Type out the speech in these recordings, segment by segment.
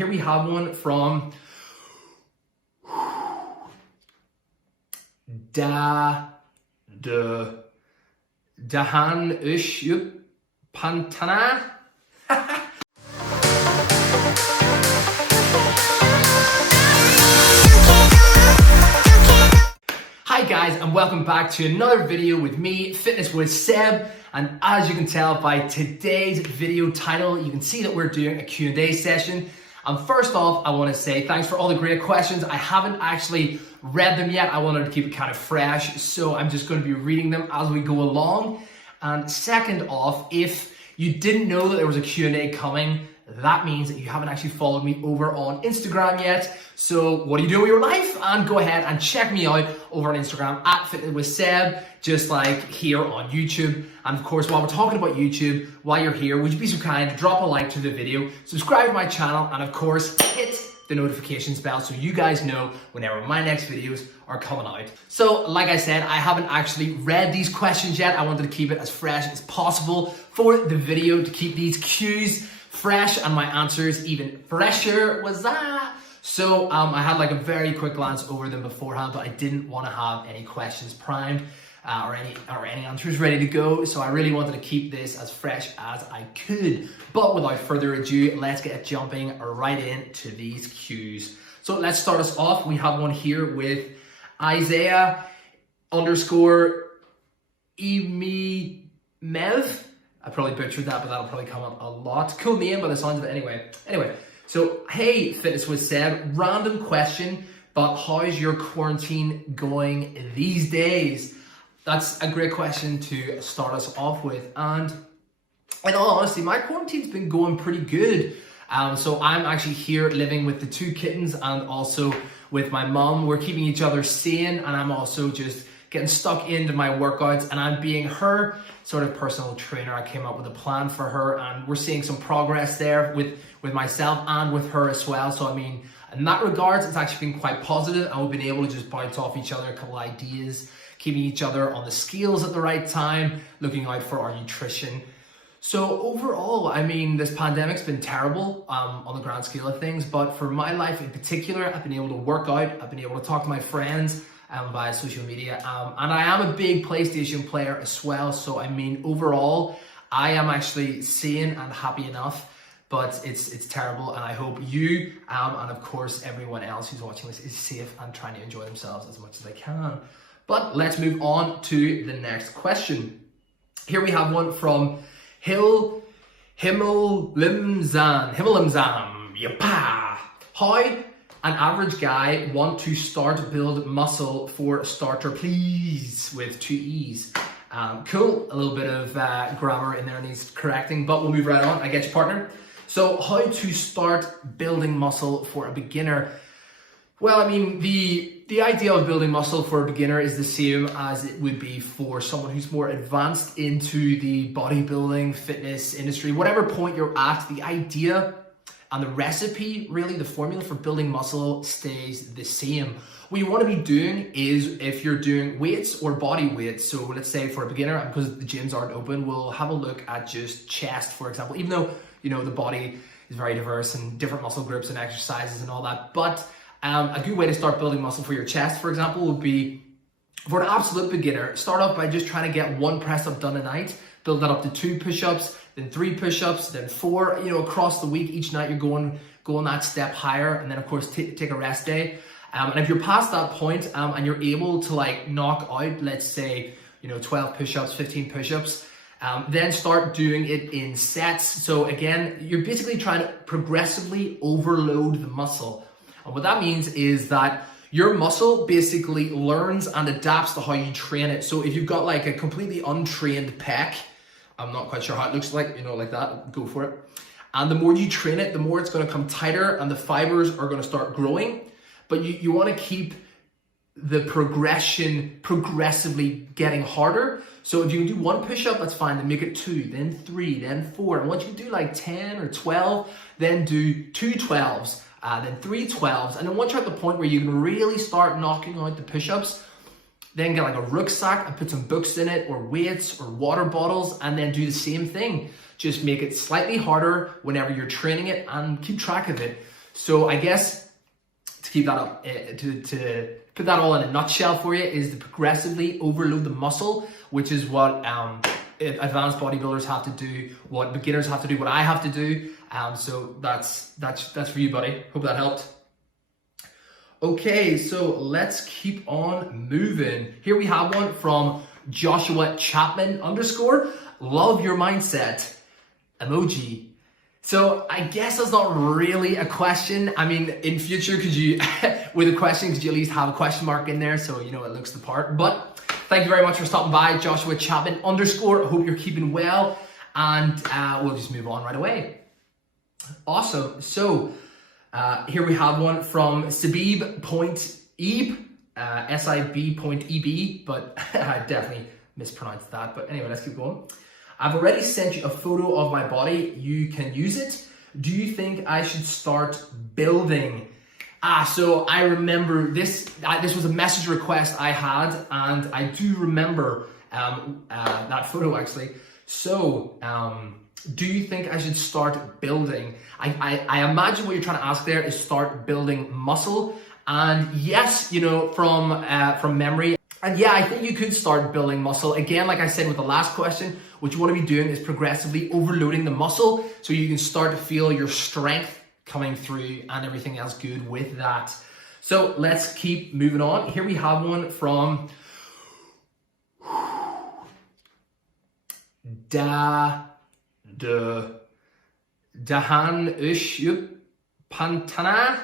Here we have one from Dahan Ush Pantana. Hi guys, and welcome back to another video with me, Fitness with Seb. And as you can tell by today's video title, you can see that we're doing a Q&A session. And first off, I want to say thanks for all the great questions. I haven't actually read them yet. I wanted to keep it kind of fresh, so I'm just going to be reading them as we go along. And second off, if you didn't know that there was a Q&A coming, that means that you haven't actually followed me over on Instagram yet. So what are you doing with your life? And go ahead and check me out over on Instagram at Fitness with Seb, just like here on YouTube. And of course, while we're talking about YouTube, while you're here, would you be so kind to drop a like to the video, subscribe to my channel, and of course, hit the notifications bell so you guys know whenever my next videos are coming out. So like I said, I haven't actually read these questions yet. I wanted to keep it as fresh as possible for the video, to keep these cues fresh and my answers even fresher. Was that? So I had like a very quick glance over them beforehand, but I didn't want to have any questions primed or any answers ready to go. So I really wanted to keep this as fresh as I could. But without further ado, let's get jumping right into these cues. So let's start us off. We have one here with Isaiah _ Mev. I probably butchered that, but that'll probably come up a lot. Cool name by the sounds of it anyway. So, hey, Fitness with Seb, random question, but how's your quarantine going these days? That's a great question to start us off with. And in all honesty, my quarantine's been going pretty good. So I'm actually here living with the 2 kittens and also with my mom. We're keeping each other sane, and I'm also just getting stuck into my workouts, and I'm being her sort of personal trainer. I came up with a plan for her, and we're seeing some progress there with myself and with her as well. So I mean, in that regards, it's actually been quite positive, and we've been able to just bounce off each other a couple of ideas, keeping each other on the scales at the right time, looking out for our nutrition. So overall, I mean, this pandemic's been terrible on the grand scale of things, but for my life in particular, I've been able to work out, I've been able to talk to my friends via social media, and I am a big PlayStation player as well. So I mean, overall, I am actually sane and happy enough, but it's terrible, and I hope you and of course everyone else who's watching this is safe and trying to enjoy themselves as much as they can. But let's move on to the next question. Here we have one from Himmelimzan. Yapa. How an average guy want to build muscle for a starter, please, with 2 E's. Cool, a little bit of grammar in there needs correcting, but we'll move right on. I get you, partner. So how to start building muscle for a beginner? Well, I mean, the idea of building muscle for a beginner is the same as it would be for someone who's more advanced into the bodybuilding, fitness industry. Whatever point you're at, the idea and the recipe, really, the formula for building muscle stays the same. What you want to be doing is, if you're doing weights or body weight, so let's say for a beginner, because the gyms aren't open, we'll have a look at just chest, for example, even though, you know, the body is very diverse and different muscle groups and exercises and all that. But a good way to start building muscle for your chest, for example, would be, for an absolute beginner, start off by just trying to get 1 press up done a night, build that up to 2 push-ups, then 3 push-ups, then 4, you know, across the week. Each night you're going that step higher, and then of course take a rest day. And if you're past that point and you're able to like knock out, let's say, you know, 12 push-ups, 15 push-ups, then start doing it in sets. So again, you're basically trying to progressively overload the muscle. And what that means is that your muscle basically learns and adapts to how you train it. So if you've got like a completely untrained pec, I'm not quite sure how it looks like, you know, like that, go for it. And the more you train it, the more it's going to come tighter and the fibers are going to start growing. But you want to keep the progression progressively getting harder. So if you can do 1 push-up, that's fine. Then make it 2, then 3, then 4. And once you do like 10 or 12, then do 2 12s, then 3 12s. And then once you're at the point where you can really start knocking out the push-ups, then get like a rucksack and put some books in it, or weights or water bottles, and then do the same thing. Just make it slightly harder whenever you're training it and keep track of it. So I guess to keep that up, to put that all in a nutshell for you, is to progressively overload the muscle, which is what advanced bodybuilders have to do, what beginners have to do, what I have to do. So that's for you, buddy. Hope that helped. Okay, so let's keep on moving. Here we have one from Joshua Chapman _. Love your mindset emoji. So I guess that's not really a question. I mean, in future, could you, with a question, could you at least have a question mark in there so you know it looks the part? But thank you very much for stopping by, Joshua Chapman _. I hope you're keeping well, and we'll just move on right away. Awesome. So here we have one from Sabib.eb, SIB.eb, but I definitely mispronounced that. But anyway, let's keep going. I've already sent you a photo of my body. You can use it. Do you think I should start building? So I remember this. This was a message request I had, and I do remember that photo actually. So, do you think I should start building? I imagine what you're trying to ask there is start building muscle. And yes, you know, from memory. And yeah, I think you could start building muscle. Again, like I said with the last question, what you want to be doing is progressively overloading the muscle so you can start to feel your strength coming through and everything else good with that. So let's keep moving on. Here we have one from Dahan Pantana.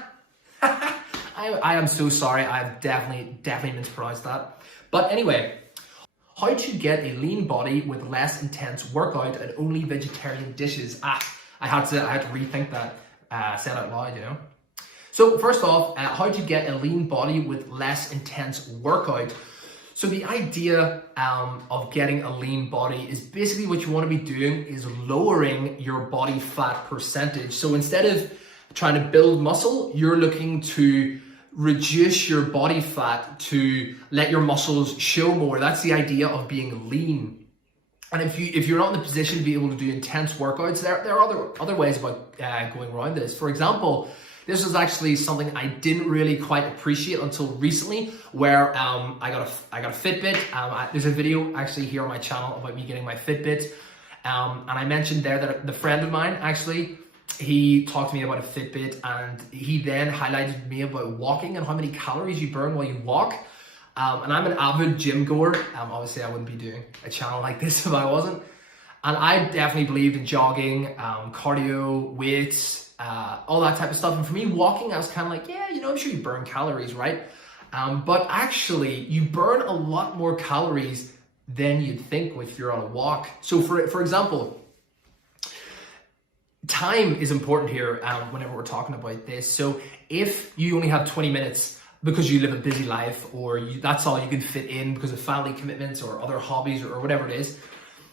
I am so sorry. I've definitely mispronounced that. But anyway, how to get a lean body with less intense workout and only vegetarian dishes. I had to rethink that. Said out loud, you know. So first off, how to get a lean body with less intense workout. So the idea of getting a lean body is basically what you want to be doing is lowering your body fat percentage. So instead of trying to build muscle, you're looking to reduce your body fat to let your muscles show more. That's the idea of being lean. And if you're not in the position to be able to do intense workouts, there are other ways about going around this. For example, this was actually something I didn't really quite appreciate until recently, where I got a Fitbit. There's a video actually here on my channel about me getting my Fitbit, and I mentioned there that the friend of mine actually, he talked to me about a Fitbit, and he then highlighted to me about walking and how many calories you burn while you walk. And I'm an avid gym goer. Obviously, I wouldn't be doing a channel like this if I wasn't. And I definitely believed in jogging, cardio, weights, all that type of stuff. And for me, walking, I was kind of like, yeah, you know, I'm sure you burn calories, right? But actually, you burn a lot more calories than you'd think if you're on a walk. So for example, time is important here whenever we're talking about this. So if you only have 20 minutes because you live a busy life, or that's all you can fit in because of family commitments or other hobbies or whatever it is,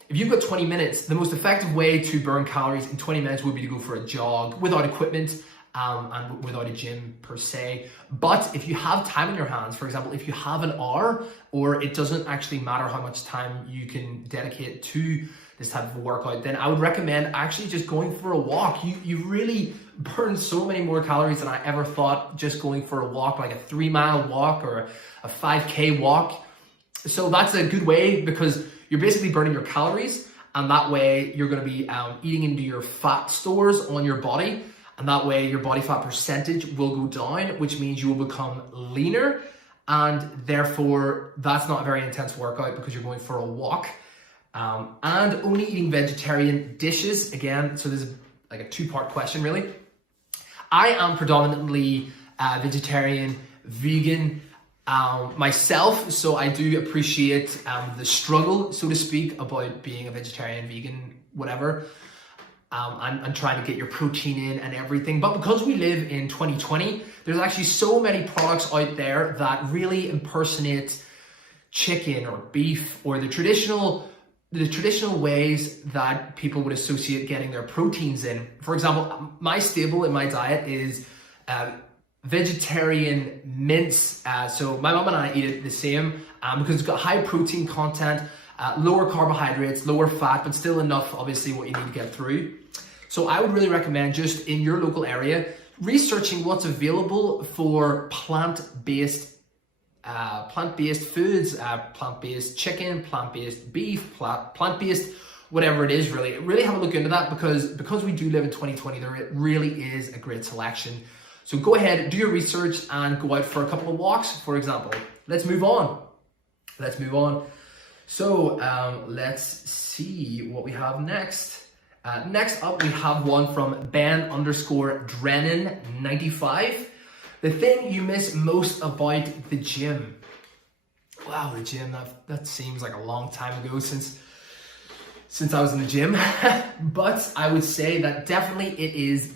if you've got 20 minutes, the most effective way to burn calories in 20 minutes would be to go for a jog without equipment and without a gym per se. But if you have time in your hands, for example, if you have an hour, or it doesn't actually matter how much time you can dedicate to this type of a workout, then I would recommend actually just going for a walk. You really burn so many more calories than I ever thought just going for a walk, like a 3-mile walk or a 5K walk. So that's a good way because you're basically burning your calories, and that way you're going to be eating into your fat stores on your body, and that way your body fat percentage will go down, which means you will become leaner, and therefore that's not a very intense workout because you're going for a walk. And only eating vegetarian dishes, again, so there's like a 2-part question really. I am predominantly vegetarian, vegan myself, so I do appreciate the struggle, so to speak, about being a vegetarian, vegan, whatever, and trying to get your protein in and everything. But because we live in 2020, there's actually so many products out there that really impersonate chicken or beef or the traditional ways that people would associate getting their proteins in. For example, my staple in my diet is vegetarian mince. So my mom and I eat it the same because it's got high protein content, lower carbohydrates, lower fat, but still enough, obviously, what you need to get through. So I would really recommend just in your local area, researching what's available for plant-based foods, plant-based chicken, plant-based beef, plant-based whatever it is. Really have a look into that, because we do live in 2020, there really is a great selection. So go ahead, do your research, and go out for a couple of walks, for example. Let's move on. So let's see what we have next. Next up, we have one from Ben_Drennan95. The thing you miss most about the gym. Wow, the gym, that seems like a long time ago since I was in the gym. But I would say that definitely it is,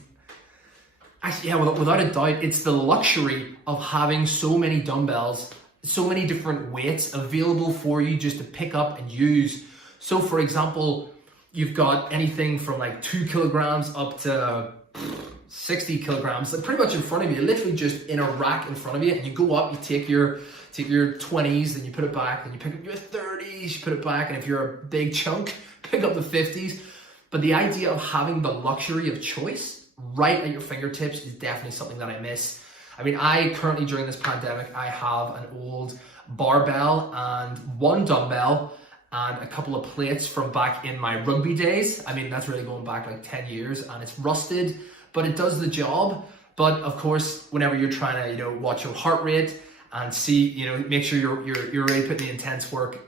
actually, yeah, without a doubt, it's the luxury of having so many dumbbells, so many different weights available for you just to pick up and use. So for example, you've got anything from like 2 kilograms up to 60 kilograms, like pretty much in front of you, literally just in a rack in front of you, and you go up, you take your 20s and you put it back, and you pick up your 30s, you put it back, and if you're a big chunk, pick up the 50s. But the idea of having the luxury of choice right at your fingertips is definitely something that I miss. I mean, I currently, during this pandemic, I have an old barbell and 1 dumbbell and a couple of plates from back in my rugby days. I mean, that's really going back like 10 years, and it's rusted, but it does the job. But of course, whenever you're trying to, watch your heart rate and see, make sure you're really putting the intense work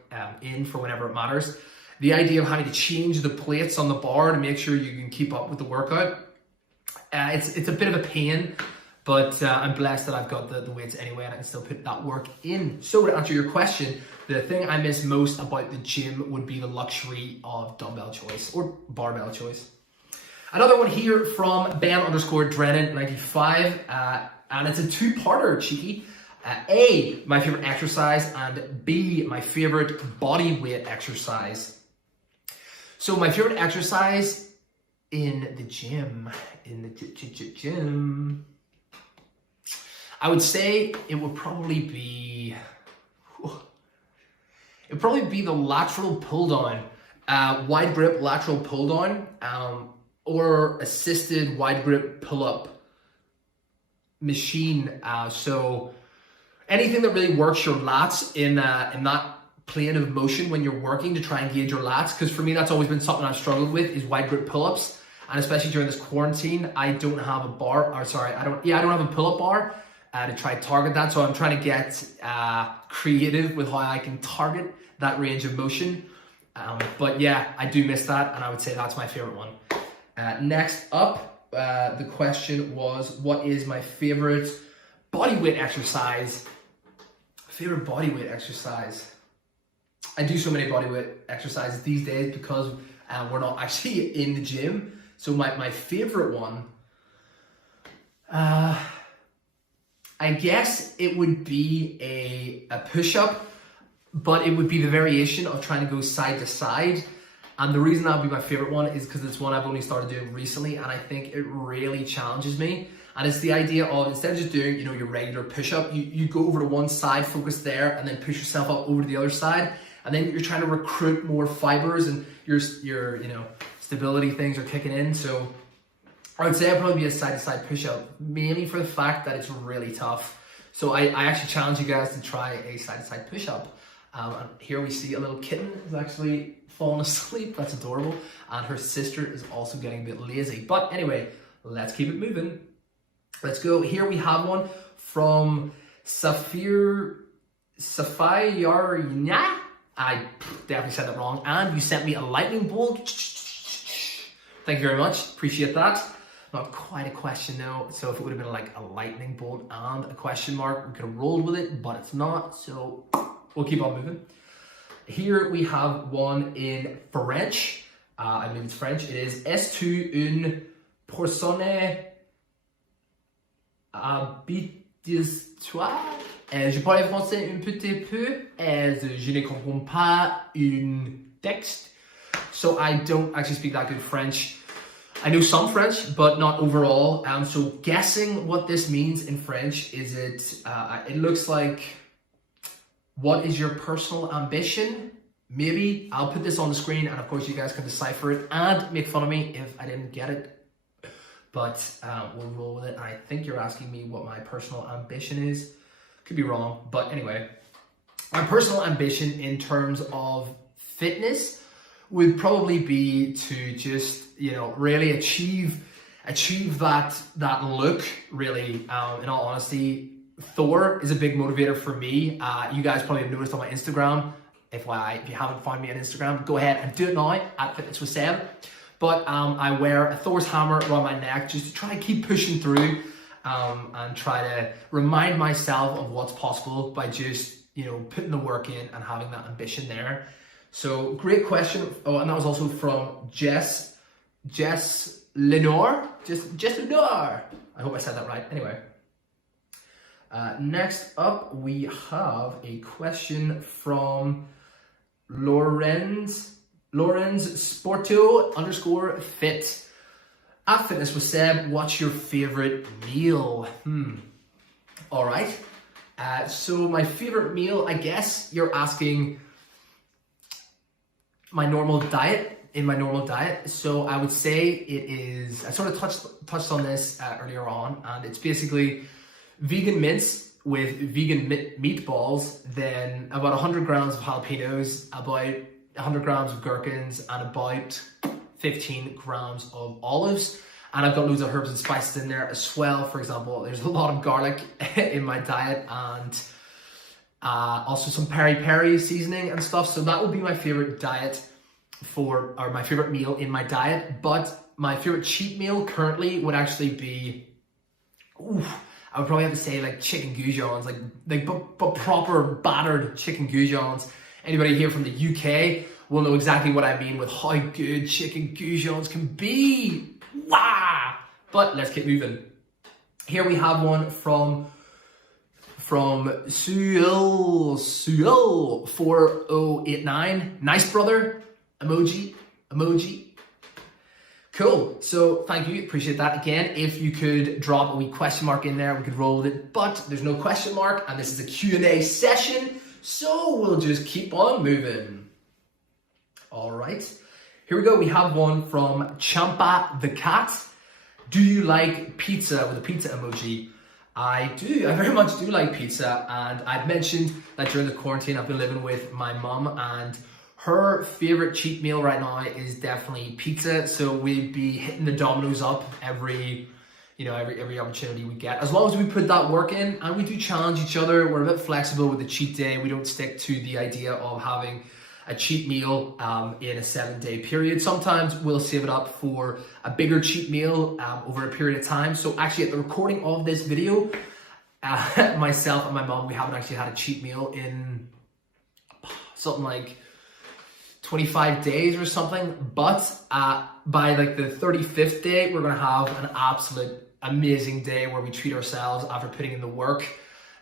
in for whenever it matters. The idea of having to change the plates on the bar to make sure you can keep up with the workout, it's a bit of a pain, but I'm blessed that I've got the weights anyway, and I can still put that work in. So to answer your question, the thing I miss most about the gym would be the luxury of dumbbell choice or barbell choice. Another one here from Ben_Drennan95, and it's a 2-parter, cheeky. A, my favorite exercise, and B, my favorite body weight exercise. So my favorite exercise in the gym, I would say it would probably be the lateral pull down, wide grip lateral pull down, or assisted wide grip pull up machine. So anything that really works your lats in that plane of motion when you're working to try and gauge your lats, because for me that's always been something I've struggled with, is wide grip pull-ups. And especially during this quarantine, I don't have a bar, I don't have a pull-up bar to try to target that. So I'm trying to get creative with how I can target that range of motion. But yeah, I do miss that, and I would say that's my favorite one. Next up, the question was, what is my favorite body weight exercise? Favorite body weight exercise. I do so many body weight exercises these days because we're not actually in the gym. So my favorite one, I guess it would be a push-up, but it would be the variation of trying to go side to side. And the reason that would be my favorite one is because it's one I've only started doing recently, and I think it really challenges me. And it's the idea of, instead of just doing, your regular push-up, you go over to one side, focus there, and then push yourself up over to the other side. And then you're trying to recruit more fibers, and your stability things are kicking in. So I would say I'd probably be a side-to-side push-up, mainly for the fact that it's really tough. So I actually challenge you guys to try a side-to-side push-up. And here we see a little kitten who's actually fallen asleep. That's adorable. And her sister is also getting a bit lazy. But anyway, let's keep it moving. Let's go. Here we have one from Safiyarnya. I definitely said that wrong. And you sent me a lightning bolt. Thank you very much. Appreciate that. Not quite a question though. So if it would have been like a lightning bolt and a question mark, we could have rolled with it, but it's not. So we'll keep on moving. Here we have one in French. I believe it's French. It is Est-tu une personne habituée? Je parle français un petit peu, je ne comprends pas un texte. So I don't actually speak that good French. I know some French, but not overall. So guessing what this means in French, is it looks like, what is your personal ambition? Maybe. I'll put this on the screen, and of course you guys can decipher it and make fun of me if I didn't get it but we'll roll with it. And I think you're asking me what my personal ambition is. Could be wrong, but anyway, my personal ambition in terms of fitness would probably be to just, you know, really achieve that look, really. In all honesty, Thor is a big motivator for me. You guys probably have noticed on my Instagram. If you haven't found me on Instagram, go ahead and do it now at Fitness with Seb. But I wear a Thor's hammer around my neck just to try and keep pushing through and try to remind myself of what's possible by just, you know, putting the work in and having that ambition there. So great question. Oh, and that was also from Jess Lenore. Jess Lenore. I hope I said that right. Anyway. Next up, we have a question from Lorenz Sporto _fit. At Fitness with Seb, what's your favorite meal? All right. So my favorite meal, I guess you're asking my normal diet. In my normal diet, so I would say it is. I sort of touched on this earlier on, and it's basically vegan mince with vegan meatballs, then about 100 grams of jalapenos, about 100 grams of gherkins, and about 15 grams of olives. And I've got loads of herbs and spices in there as well. For example, there's a lot of garlic in my diet, and also some peri-peri seasoning and stuff. So that would be my favorite diet my favorite meal in my diet. But my favorite cheat meal currently would actually be, I would probably have to say like chicken goujons, but proper battered chicken goujons. Anybody here from the UK will know exactly what I mean with how good chicken goujons can be. Wow! But let's keep moving. Here we have one from Suil 4089. Nice brother. Emoji. Cool. So thank you. Appreciate that. Again, if you could drop a wee question mark in there, we could roll with it. But there's no question mark, and this is a Q&A session, so we'll just keep on moving. All right. Here we go. We have one from Champa the Cat. Do you like pizza? With a pizza emoji. I do. I very much do like pizza, and I've mentioned that during the quarantine I've been living with my mum, and her favorite cheat meal right now is definitely pizza. So we'd be hitting the Domino's up every opportunity we get, as long as we put that work in, and we do challenge each other. We're a bit flexible with the cheat day. We don't stick to the idea of having a cheat meal in a 7-day period. Sometimes we'll save it up for a bigger cheat meal over a period of time. So actually at the recording of this video, myself and my mom, we haven't actually had a cheat meal in something like 25 days or something, but by like the 35th day, we're gonna have an absolute amazing day where we treat ourselves after putting in the work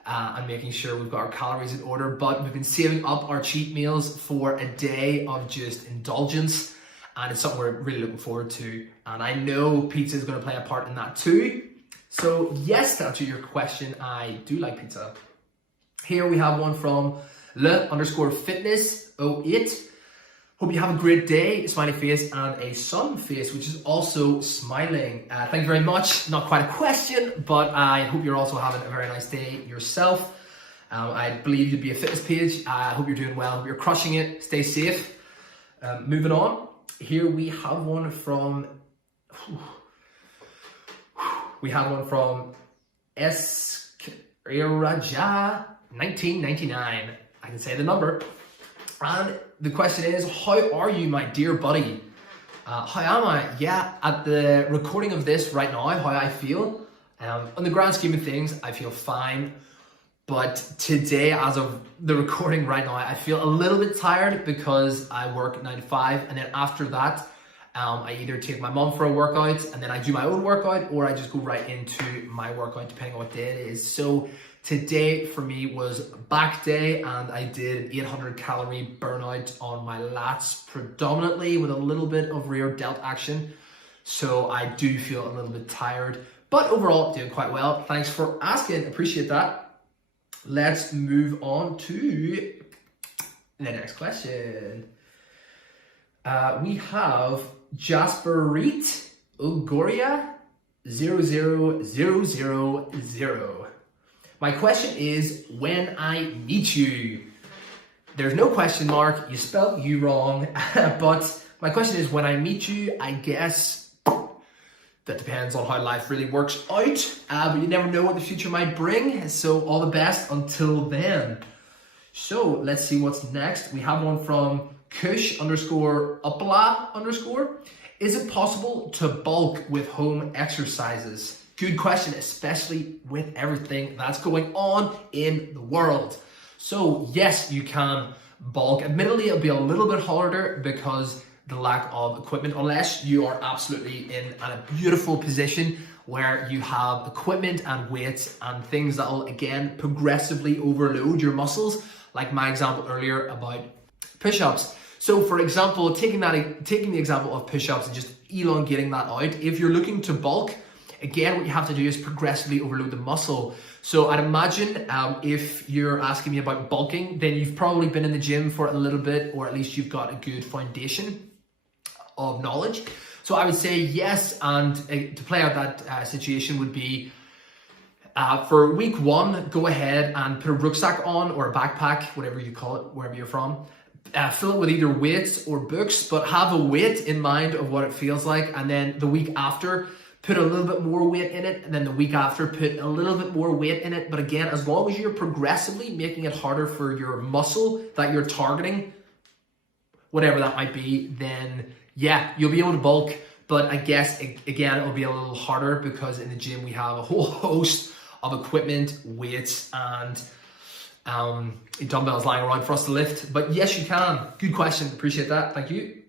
and making sure we've got our calories in order. But we've been saving up our cheat meals for a day of just indulgence, and it's something we're really looking forward to. And I know pizza is gonna play a part in that too. So yes, to answer your question, I do like pizza. Here we have one from le_fitness08. Hope you have a great day, smiley face, and a sun face, which is also smiling. Thank you very much. Not quite a question, but I hope you're also having a very nice day yourself. I believe you'd be a fitness page. I hope you're doing well. Hope you're crushing it. Stay safe. Moving on. Here we have one from Eskraja 1999. I can say the number. And the question is, how are you, my dear buddy? How am I? Yeah, at the recording of this right now, how I feel. On the grand scheme of things, I feel fine. But today, as of the recording right now, I feel a little bit tired because I work 9 to 5. And then after that, I either take my mom for a workout and then I do my own workout, or I just go right into my workout depending on what day it is. So today for me was back day, and I did an 800 calorie burnout on my lats predominantly with a little bit of rear delt action. So I do feel a little bit tired, but overall doing quite well. Thanks for asking, appreciate that. Let's move on to the next question. We have Jasperit Ugoria 00000. My question is, when I meet you. There's no question mark, you spelled you wrong, but my question is, when I meet you, I guess that depends on how life really works out, but you never know what the future might bring, so all the best until then. So let's see what's next. We have one from Kush_Upala_. Is it possible to bulk with home exercises? Good question, especially with everything that's going on in the world. So yes, you can bulk. Admittedly, it'll be a little bit harder because the lack of equipment, unless you are absolutely in a beautiful position where you have equipment and weights and things that will, again, progressively overload your muscles, like my example earlier about push-ups. So for example, taking the example of push-ups and just elongating that out, if you're looking to bulk, again, what you have to do is progressively overload the muscle. So I'd imagine if you're asking me about bulking, then you've probably been in the gym for a little bit, or at least you've got a good foundation of knowledge. So I would say yes, and to play out that situation would be, for week one, go ahead and put a rucksack on or a backpack, whatever you call it, wherever you're from. Fill it with either weights or books, but have a weight in mind of what it feels like. And then the week after, put a little bit more weight in it, and then the week after, put a little bit more weight in it. But again, as long as you're progressively making it harder for your muscle that you're targeting, whatever that might be, then yeah, you'll be able to bulk. But I guess, again, it'll be a little harder because in the gym, we have a whole host of equipment, weights, and dumbbells lying around for us to lift. But yes, you can. Good question. Appreciate that. Thank you.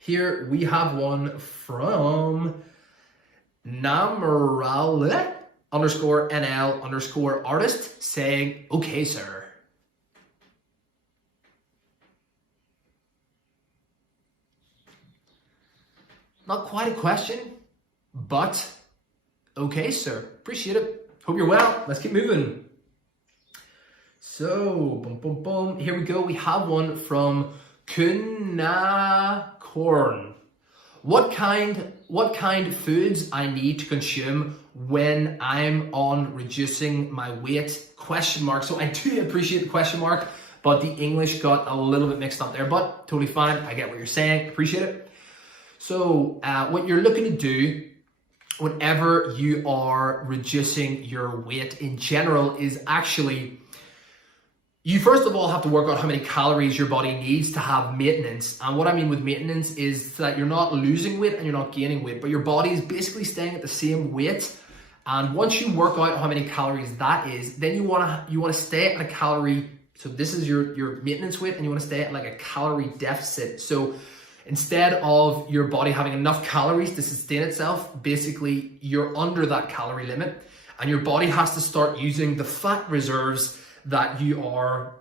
Here we have one from Namarale_NL_artist saying, okay, sir. Not quite a question, but okay, sir. Appreciate it. Hope you're well. Let's keep moving. So, boom, boom, boom. Here we go. We have one from Kunakorn. What kind foods I need to consume when I'm on reducing my weight? Question mark. So I do appreciate the question mark, but the English got a little bit mixed up there, but totally fine. I get what you're saying. Appreciate it. So what you're looking to do whenever you are reducing your weight in general is actually, you first of all have to work out how many calories your body needs to have maintenance. And what I mean with maintenance is that you're not losing weight and you're not gaining weight, but your body is basically staying at the same weight. And once you work out how many calories that is, then you want to stay at a calorie. So this is your maintenance weight, and you want to stay at like a calorie deficit. So instead of your body having enough calories to sustain itself, basically you're under that calorie limit, and your body has to start using the fat reserves that you've got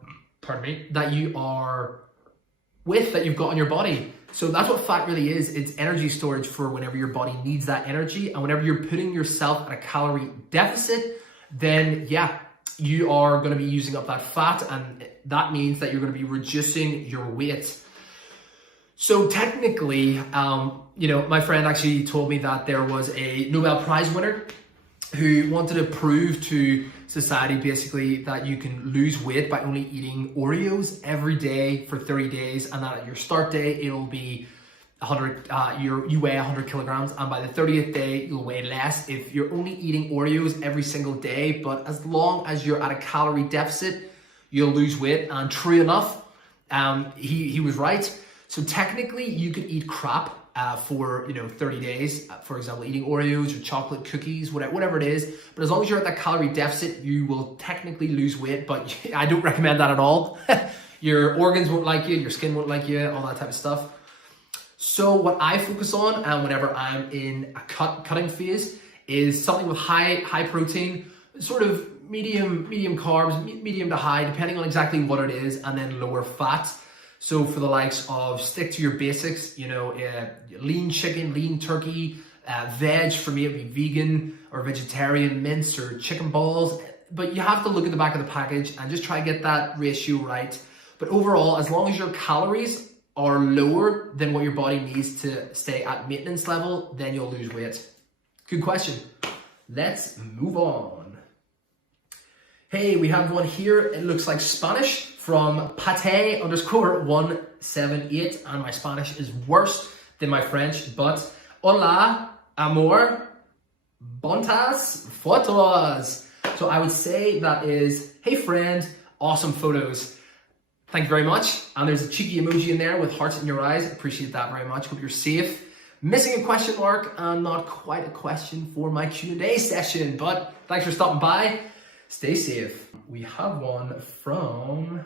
on your body. So that's what fat really is. It's energy storage for whenever your body needs that energy. And whenever you're putting yourself at a calorie deficit, then yeah, you are going to be using up that fat, and that means that you're going to be reducing your weight. So technically, my friend actually told me that there was a Nobel Prize winner who wanted to prove to society basically that you can lose weight by only eating Oreos every day for 30 days, and that at your start day it'll be 100. You weigh 100 kilograms, and by the 30th day you'll weigh less if you're only eating Oreos every single day. But as long as you're at a calorie deficit, you'll lose weight. And true enough, he was right. So technically, you could eat crap for 30 days. For example, eating Oreos or chocolate cookies, whatever it is. But as long as you're at that calorie deficit, you will technically lose weight. But I don't recommend that at all. Your organs won't like you, your skin won't like you, all that type of stuff. So what I focus on, and whenever I'm in a cutting phase, is something with high protein, sort of medium carbs, medium to high, depending on exactly what it is, and then lower fat. So for the likes of, stick to your basics, lean chicken, lean turkey, veg, for me it'd be vegan or vegetarian, mince or chicken balls. But you have to look at the back of the package and just try to get that ratio right. But overall, as long as your calories are lower than what your body needs to stay at maintenance level, then you'll lose weight. Good question. Let's move on. Hey, we have one here. It looks like Spanish from pate_178, and my Spanish is worse than my French, but hola, amor, bontas fotos. So I would say that is, hey friend, awesome photos. Thank you very much. And there's a cheeky emoji in there with hearts in your eyes. Appreciate that very much. Hope you're safe. Missing a question mark and not quite a question for my Q&A session, but thanks for stopping by. Stay safe. We have one from,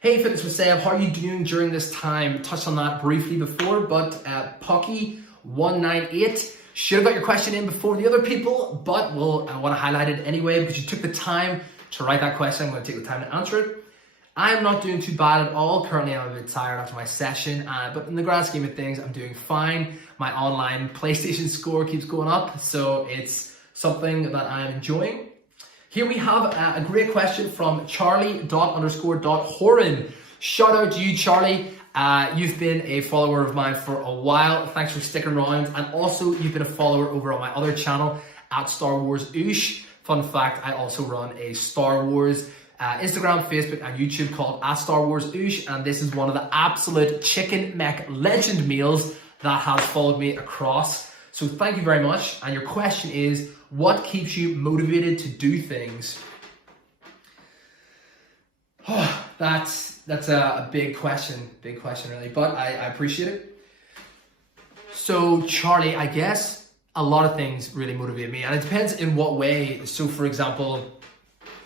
hey Fitness with Seb, how are you doing during this time? Touched on that briefly before, but Pocky198 should have got your question in before the other people, but I want to highlight it anyway because you took the time to write that question. I'm going to take the time to answer it. I'm not doing too bad at all. Currently, I'm a bit tired after my session, but in the grand scheme of things, I'm doing fine. My online PlayStation score keeps going up, so it's something that I'm enjoying. Here we have a great question from Charlie._.Horan. Shout out to you, Charlie. You've been a follower of mine for a while. Thanks for sticking around. And also, you've been a follower over on my other channel at Star Wars Oosh. Fun fact, I also run a Star Wars Instagram, Facebook, and YouTube called Star Wars Oosh, and this is one of the absolute chicken mech legend meals that has followed me across. So thank you very much. And your question is, what keeps you motivated to do things? Oh, that's a big question really, but I appreciate it. So Charlie, I guess a lot of things really motivate me, and it depends in what way. So for example,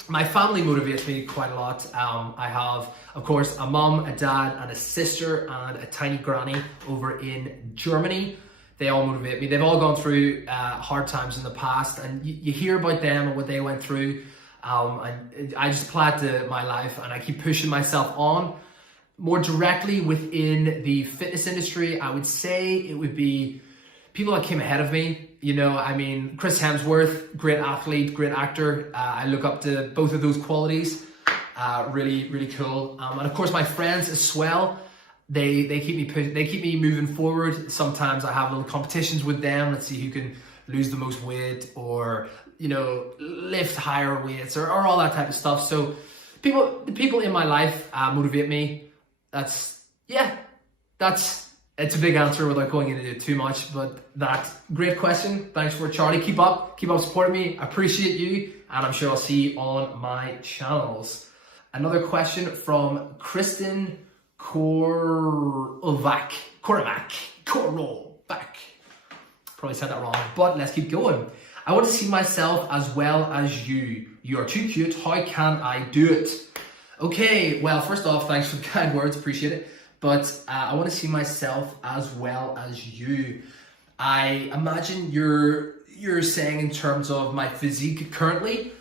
my family motivates me quite a lot. I have, of course, a mom, a dad, and a sister, and a tiny granny over in Germany. They all motivate me. They've all gone through hard times in the past, and you hear about them and what they went through. And I just apply it to my life, and I keep pushing myself on. More directly within the fitness industry, I would say it would be people that came ahead of me. You know, I mean, Chris Hemsworth, great athlete, great actor. I look up to both of those qualities. Really, really cool. And of course, my friends as well. They keep me they keep me moving forward. Sometimes I have little competitions with them. Let's see who can lose the most weight, or you know, lift higher weights, or all that type of stuff. So the people in my life motivate me. It's a big answer without going into it too much, but that's great question. Thanks for it, Charlie. Keep up supporting me. I appreciate you, and I'm sure I'll see you on my channels. Another question from Kristen Korovac. Probably said that wrong, but let's keep going. I want to see myself as well as you. You are too cute. How can I do it? Okay, well, first off, thanks for the kind words. Appreciate it. But I want to see myself as well as you. I imagine you're saying in terms of my physique currently,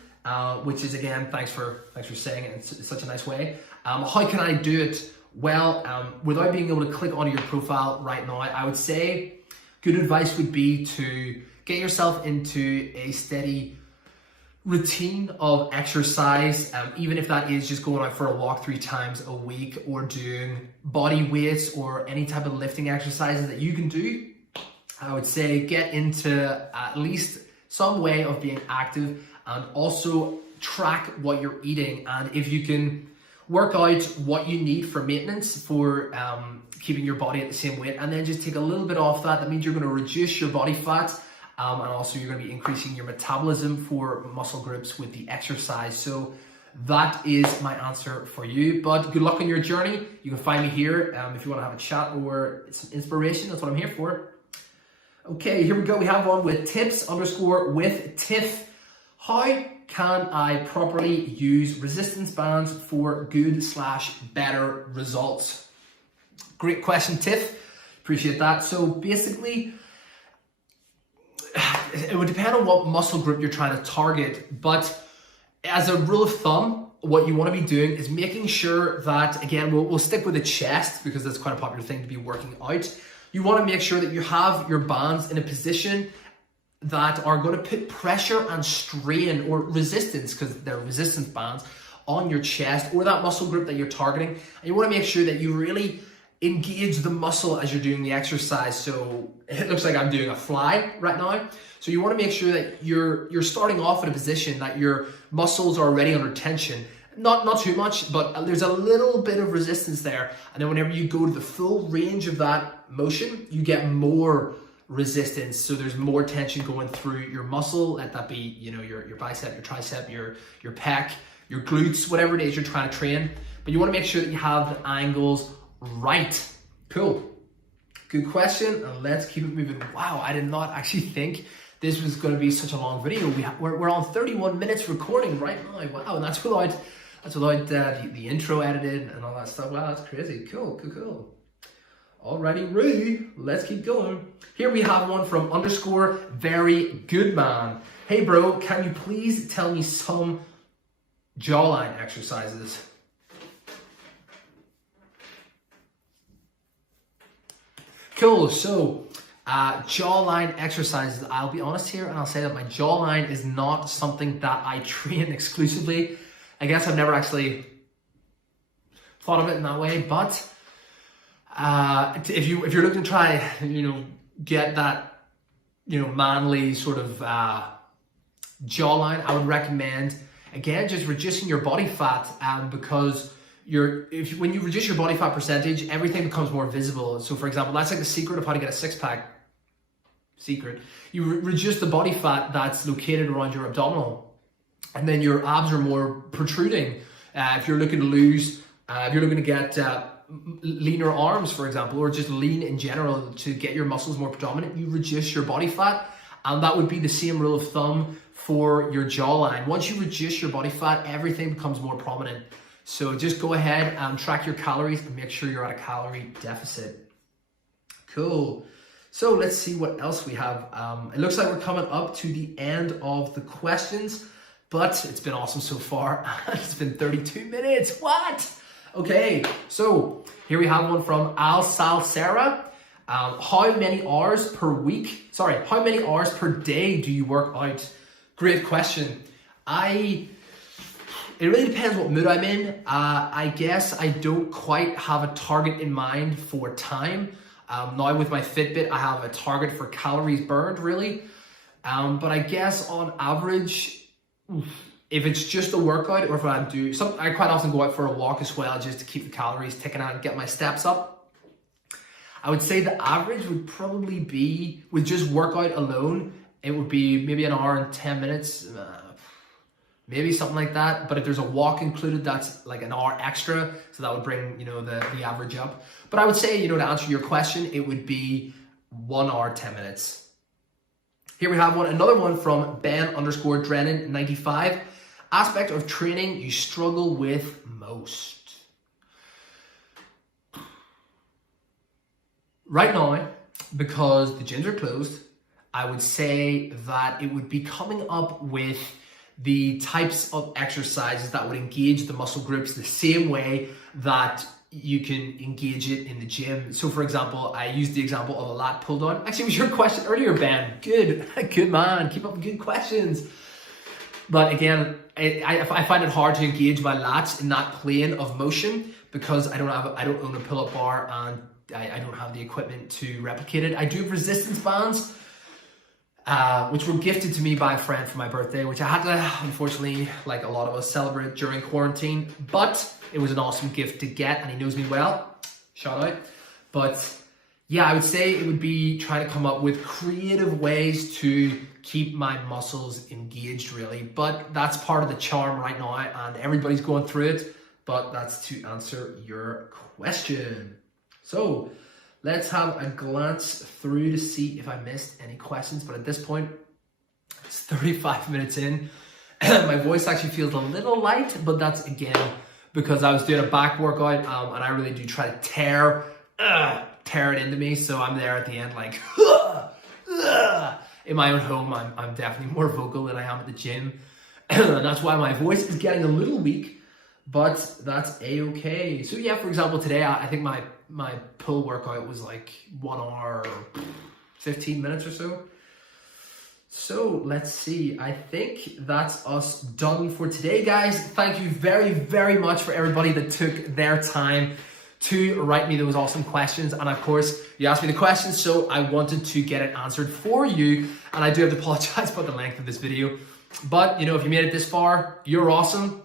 which is, again, thanks for saying it in such a nice way. How can I do it? Well, without being able to click onto your profile right now, I would say good advice would be to get yourself into a steady routine of exercise, even if that is just going out for a walk 3 times a week, or doing body weights or any type of lifting exercises that you can do. I would say get into at least some way of being active, and also track what you're eating. And if you can work out what you need for maintenance for keeping your body at the same weight, and then just take a little bit off that means you're going to reduce your body fat. And also you're going to be increasing your metabolism for muscle groups with the exercise. So that is my answer for you. But good luck on your journey. You can find me here if you want to have a chat or some inspiration. That's what I'm here for. Okay, here we go. We have one with tips_with_Tiff. How can I properly use resistance bands for good/better results? Great question, Tiff. Appreciate that. So basically, it would depend on what muscle group you're trying to target, but as a rule of thumb, what you want to be doing is making sure that, again, we'll stick with the chest because that's quite a popular thing to be working out. You want to make sure that you have your bands in a position that are going to put pressure and strain, or resistance, because they're resistance bands, on your chest or that muscle group that you're targeting. And you want to make sure that you really engage the muscle as you're doing the exercise. So it looks like I'm doing a fly right now. So you want to make sure that you're starting off in a position that your muscles are already under tension. Not too much, but there's a little bit of resistance there. And then whenever you go to the full range of that motion, you get more resistance. So there's more tension going through your muscle. Let that be, you know, your bicep, your tricep, your pec, your glutes, whatever it is you're trying to train. But you want to make sure that you have the angles right. Cool. Good question. And let's keep it moving. Wow, I did not actually think this was going to be such a long video. We're on 31 minutes recording right now. Wow, and that's without the intro edited and all that stuff. Wow, that's crazy. Cool. Alrighty, Ray, let's keep going. Here we have one from _very_good_man. Hey bro, can you please tell me some jawline exercises? Cool, so jawline exercises. I'll be honest here and I'll say that my jawline is not something that I train exclusively. I guess I've never actually thought of it in that way, but if you're looking to try, you know, get that, you know, manly sort of jawline, I would recommend, again, just reducing your body fat, because when you reduce your body fat percentage, everything becomes more visible. So for example, that's like the secret of how to get a six-pack. You reduce the body fat that's located around your abdominal, and then your abs are more protruding. If you're looking to lose, if you're looking to get leaner arms, for example, or just lean in general to get your muscles more predominant, you reduce your body fat. And that would be the same rule of thumb for your jawline. Once you reduce your body fat, everything becomes more prominent. So just go ahead and track your calories and make sure you're at a calorie deficit. Cool. So let's see what else we have. It looks like we're coming up to the end of the questions, but it's been awesome so far. It's been 32 minutes. What? Okay, so here we have one from Al Salsera. How many hours per day do you work out? Great question. It really depends what mood I'm in. I guess I don't quite have a target in mind for time. Now with my Fitbit, I have a target for calories burned, really. But I guess on average, if it's just a workout, or if I quite often go out for a walk as well, just to keep the calories ticking out and get my steps up. I would say the average would probably be, with just workout alone, it would be maybe an hour and 10 minutes, maybe something like that. But if there's a walk included, that's like an hour extra. So that would bring, you know, the average up. But I would say, you know, to answer your question, it would be 1 hour, 10 minutes. Here we have another one from Ben_Drennan95. Aspect of training you struggle with most. Right now, because the gyms are closed, I would say that it would be coming up with the types of exercises that would engage the muscle groups the same way that you can engage it in the gym. So for example, I used the example of a lat pull down. Actually, it was your question earlier, Ben. Good man. Keep up with good questions. But again, I find it hard to engage my lats in that plane of motion because I don't own a pull-up bar and I don't have the equipment to replicate it. I do have resistance bands, which were gifted to me by a friend for my birthday, which I had to, unfortunately, like a lot of us, celebrate during quarantine. But it was an awesome gift to get, and he knows me well. Shout out. But yeah, I would say it would be trying to come up with creative ways to keep my muscles engaged, really. But that's part of the charm right now, and everybody's going through it. But that's to answer your question. So let's have a glance through to see if I missed any questions. But at this point, it's 35 minutes in. My voice actually feels a little light, but that's again because I was doing a back workout, and I really do try to tear it into me. So I'm there at the end like, in my own home, I'm definitely more vocal than I am at the gym. And that's why my voice is getting a little weak, but that's a-okay. So yeah, for example, today, I think my pull workout was like 1 hour, 15 minutes or so. So let's see. I think that's us done for today, guys. Thank you very, very much for everybody that took their time to write me those awesome questions. And of course, you asked me the questions, so I wanted to get it answered for you. And I do have to apologize about the length of this video. But, you know, if you made it this far, you're awesome.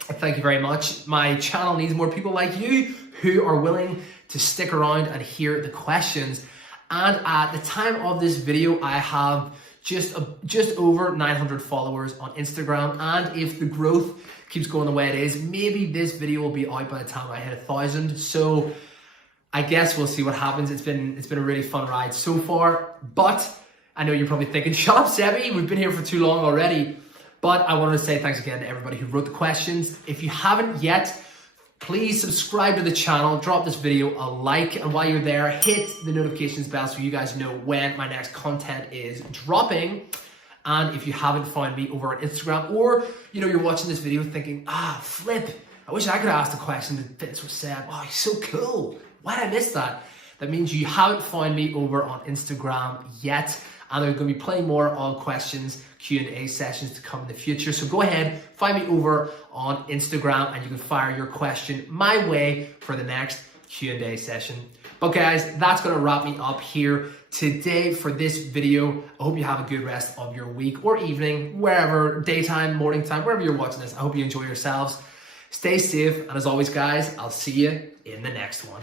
Thank you very much. My channel needs more people like you who are willing to stick around and hear the questions. And at the time of this video, I have just over 900 followers on Instagram. And if the growth keeps going the way it is, maybe this video will be out by the time I hit 1,000. So I guess we'll see what happens. It's been a really fun ride so far. But I know you're probably thinking, shut up, Sebi, we've been here for too long already. But I wanted to say thanks again to everybody who wrote the questions. If you haven't yet, please subscribe to the channel, drop this video a like, and while you're there, hit the notifications bell so you guys know when my next content is dropping. And if you haven't found me over on Instagram, or you know, you're watching this video thinking, flip, I wish I could ask the question that Fitz was saying. Oh, he's so cool. Why did I miss that? That means you haven't found me over on Instagram yet. And there are going to be plenty more on questions, Q&A sessions to come in the future. So go ahead, find me over on Instagram, and you can fire your question my way for the next Q&A session. But guys, that's going to wrap me up here today for this video. I hope you have a good rest of your week or evening, wherever, daytime, morning time, wherever you're watching this. I hope you enjoy yourselves. Stay safe. And as always, guys, I'll see you in the next one.